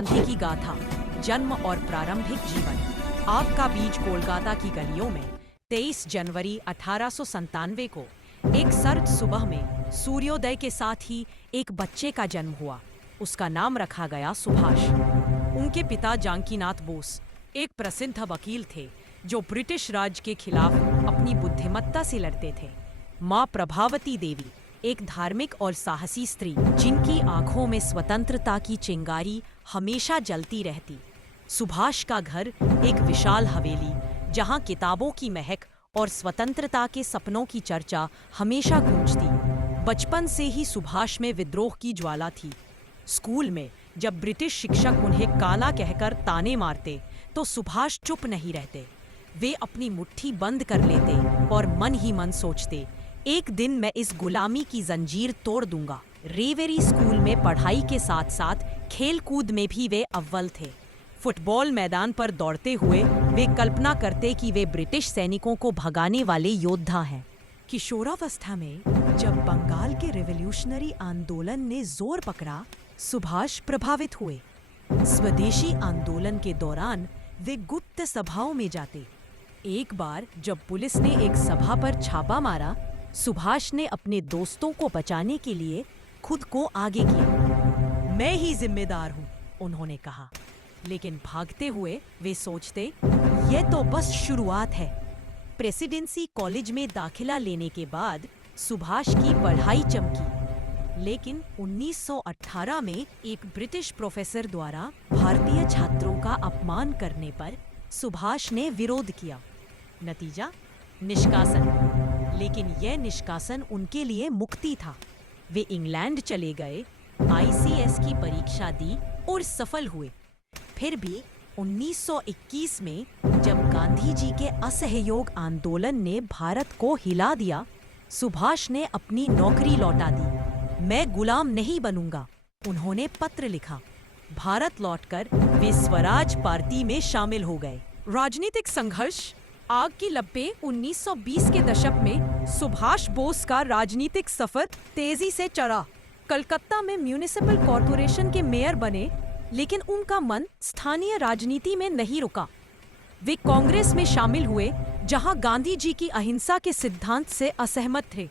क्रांति की गाथा, जन्म और प्रारंभिक जीवन। आपका बीज कोलकाता की गलियों में 23 जनवरी 1897 को एक सर्द सुबह में सूर्योदय के साथ ही एक बच्चे का जन्म हुआ। उसका नाम रखा गया सुभाष। उनके पिता जानकीनाथ बोस एक प्रसिद्ध वकील थे जो ब्रिटिश राज के खिलाफ अपनी बुद्धिमत्ता से लड़ते थे। माँ प्रभावती देवी एक धार्मिक और साहसी स्त्री जिनकी आंखों में स्वतंत्रता की चिंगारी हमेशा जलती रहती। सुभाष का घर एक विशाल हवेली जहां किताबों की महक और स्वतंत्रता के सपनों की चर्चा हमेशा गूंजती। बचपन से ही सुभाष में विद्रोह की ज्वाला थी। स्कूल में जब ब्रिटिश शिक्षक उन्हें काला कहकर ताने मारते तो सुभाष चुप नहीं रहते। वे अपनी मुट्ठी बंद कर लेते और मन ही मन सोचते, एक दिन मैं इस गुलामी की जंजीर तोड़ दूंगा। रेवेरी स्कूल में पढ़ाई के साथ साथ खेल कूद में भी वे अव्वल थे। फुटबॉल मैदान पर दौड़ते हुए वे कल्पना करते कि वे ब्रिटिश सैनिकों को भगाने वाले योद्धा हैं। किशोरावस्था में जब बंगाल के रिवॉल्यूशनरी आंदोलन ने जोर पकड़ा, सुभाष प्रभावित हुए। स्वदेशी आंदोलन के दौरान वे गुप्त सभाओं में जाते। एक बार जब पुलिस ने एक सभा पर छापा मारा, सुभाष ने अपने दोस्तों को बचाने के लिए खुद को आगे किया। मैं ही जिम्मेदार हूं, उन्होंने कहा। लेकिन भागते हुए वे सोचते, यह तो बस शुरुआत है। प्रेसिडेंसी कॉलेज में दाखिला लेने के बाद सुभाष की पढ़ाई चमकी। लेकिन 1918 में एक ब्रिटिश प्रोफेसर द्वारा भारतीय छात्रों का अपमान करने पर सुभाष ने विरोध किया। नतीजा निष्कासन। लेकिन यह निष्कासन उनके लिए मुक्ति था। वे इंग्लैंड चले गए, ICS की परीक्षा दी और सफल हुए। फिर भी 1921 में जब गांधी जी के असहयोग आंदोलन ने भारत को हिला दिया, सुभाष ने अपनी नौकरी लौटा दी। मैं गुलाम नहीं बनूंगा, उन्होंने पत्र लिखा। भारत लौटकर वे स्वराज पार्टी में शामिल हो गए। राजनीतिक संघर्ष आग की लपटें 1920 के दशक में सुभाष बोस का राजनीतिक सफर तेजी से चढ़ा। कलकत्ता में म्यूनिसिपल कॉरपोरेशन के मेयर बने, लेकिन उनका मन स्थानीय राजनीति में नहीं रुका। वे कांग्रेस में शामिल हुए, जहां गांधी जी की अहिंसा के सिद्धांत से असहमत थे।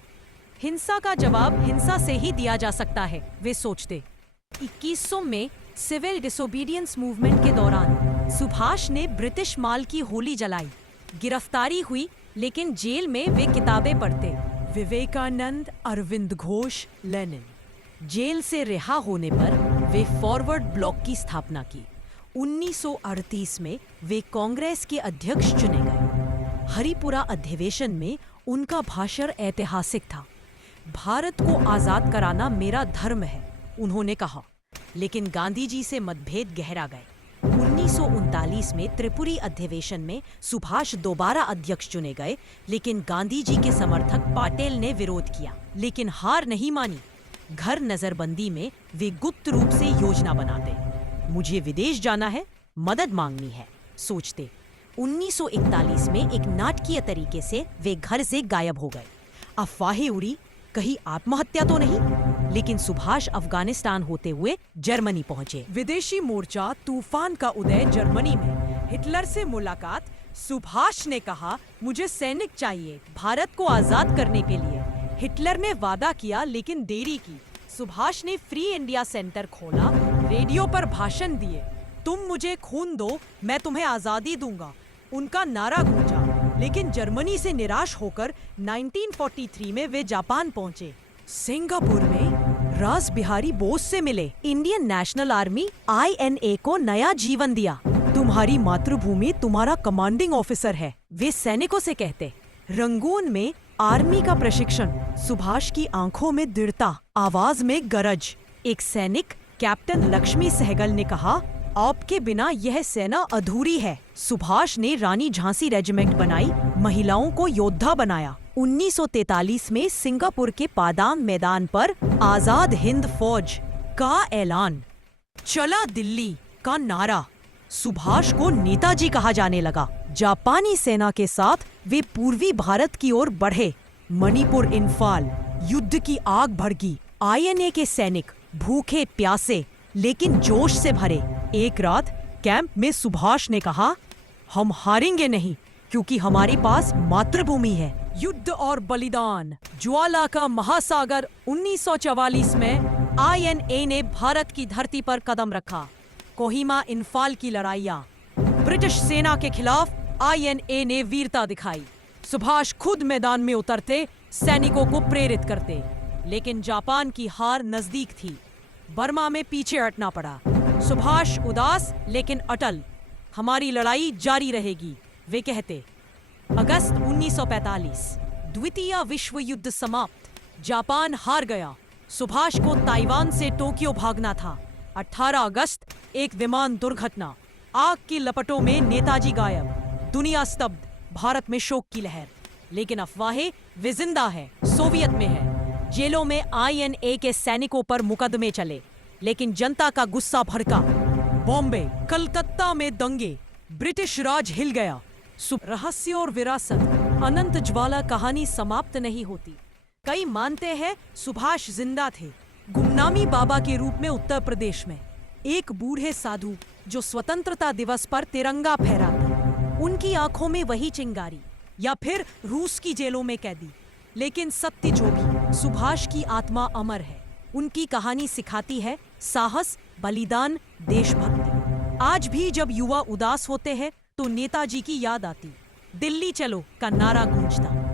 हिंसा का जवाब हिंसा से ही दिया जा सकता है, वे सोचते। 2100 में सिविल डिसोबीडियंस मूवमेंट के दौरान सुभाष ने ब्रिटिश माल की होली जलाई। गिरफ्तारी हुई, लेकिन जेल में वे किताबें पढ़ते। विवेकानंद, अरविंद घोष, लेनिन। जेल से रिहा होने पर वे फॉरवर्ड ब्लॉक की स्थापना की। 1938 में वे कांग्रेस के अध्यक्ष चुने गए। हरिपुरा अधिवेशन में उनका भाषण ऐतिहासिक था। भारत को आजाद कराना मेरा धर्म है, उन्होंने कहा। लेकिन गांधी जी से मतभेद गहरा गए। 1939 में त्रिपुरी अधिवेशन में सुभाष दोबारा अध्यक्ष चुने गए, लेकिन गांधी जी के समर्थक पाटेल ने विरोध किया। लेकिन हार नहीं मानी। घर नजरबंदी में वे गुप्त रूप से योजना बनाते। मुझे विदेश जाना है, मदद मांगनी है, सोचते। 1941 में एक नाटकीय तरीके से वे घर से गायब हो गए। अफवाहें उड़ी, कहीं आत्महत्या तो नहीं। लेकिन सुभाष अफगानिस्तान होते हुए जर्मनी पहुंचे। विदेशी मोर्चा तूफान का उदय जर्मनी में। हिटलर से मुलाकात। सुभाष ने कहा, मुझे सैनिक चाहिए भारत को आजाद करने के लिए। हिटलर ने वादा किया, लेकिन देरी की। सुभाष ने फ्री इंडिया सेंटर खोला, रेडियो पर भाषण दिए। तुम मुझे खून दो, मैं तुम्हें आजादी दूंगा, उनका नारा गूंजा। लेकिन जर्मनी से निराश होकर 1943 में वे जापान पहुंचे। सिंगापुर में रास बिहारी बोस से मिले। इंडियन नेशनल आर्मी INA को नया जीवन दिया। तुम्हारी मातृभूमि तुम्हारा कमांडिंग ऑफिसर है, वे सैनिकों से कहते। रंगून में आर्मी का प्रशिक्षण। सुभाष की आंखों में दृढ़ता, आवाज में गरज। एक सैनिक कैप्टन लक्ष्मी सहगल ने कहा, आपके बिना यह सेना अधूरी है। सुभाष ने रानी झांसी रेजिमेंट बनाई, महिलाओं को योद्धा बनाया। 1943 में सिंगापुर के पादांग मैदान पर आजाद हिंद फौज का ऐलान। चला दिल्ली का नारा। सुभाष को नेताजी कहा जाने लगा। जापानी सेना के साथ वे पूर्वी भारत की ओर बढ़े। मणिपुर, इंफाल, युद्ध की आग भड़की। INA के सैनिक भूखे प्यासे लेकिन जोश से भरे एक रात कैंप में सुभाष ने कहा, हम हारेंगे नहीं क्योंकि हमारे पास मातृभूमि है। युद्ध और बलिदान, ज्वाला का महासागर। 1944 में INA ने भारत की धरती पर कदम रखा। कोहिमा इंफाल की लड़ाइयाँ, ब्रिटिश सेना के खिलाफ INA ने वीरता दिखाई। सुभाष खुद मैदान में उतरते, सैनिकों को प्रेरित करते, लेकिन जापान की हार नजदीक थी। बर्मा में पीछे हटना पड़ा। सुभाष उदास लेकिन अटल, हमारी लड़ाई जारी रहेगी, वे कहते। अगस्त 1945, द्वितीय विश्व युद्ध समाप्त, जापान हार गया। सुभाष को ताइवान से टोक्यो भागना था। 18 अगस्त, एक विमान दुर्घटना, आग की लपटों में नेताजी गायब, दुनिया स्तब्ध, भारत में शोक की लहर। लेकिन अफवाहें, वे जिंदा है, सोवियत में है। जेलों में INA के सैनिकों पर मुकदमे चले, लेकिन जनता का गुस्सा भड़का। बॉम्बे, कलकत्ता में दंगे, ब्रिटिश राज हिल गया। रहस्य और विरासत, अनंत ज्वाला कहानी समाप्त नहीं होती। कई मानते हैं सुभाष जिंदा थे, गुमनामी बाबा के रूप में उत्तर प्रदेश में, एक बूढ़े साधु जो स्वतंत्रता दिवस पर तिरंगा फहराते। उनकी आंखों में वही चिंगारी, या फिर रूस की जेलों में कैदी। लेकिन सत्य जो भी, सुभाष की आत्मा अमर है। उनकी कहानी सिखाती है साहस, बलिदान, देशभक्ति। आज भी जब युवा उदास होते हैं तो नेताजी की याद आती, दिल्ली चलो का नारा गूंजता।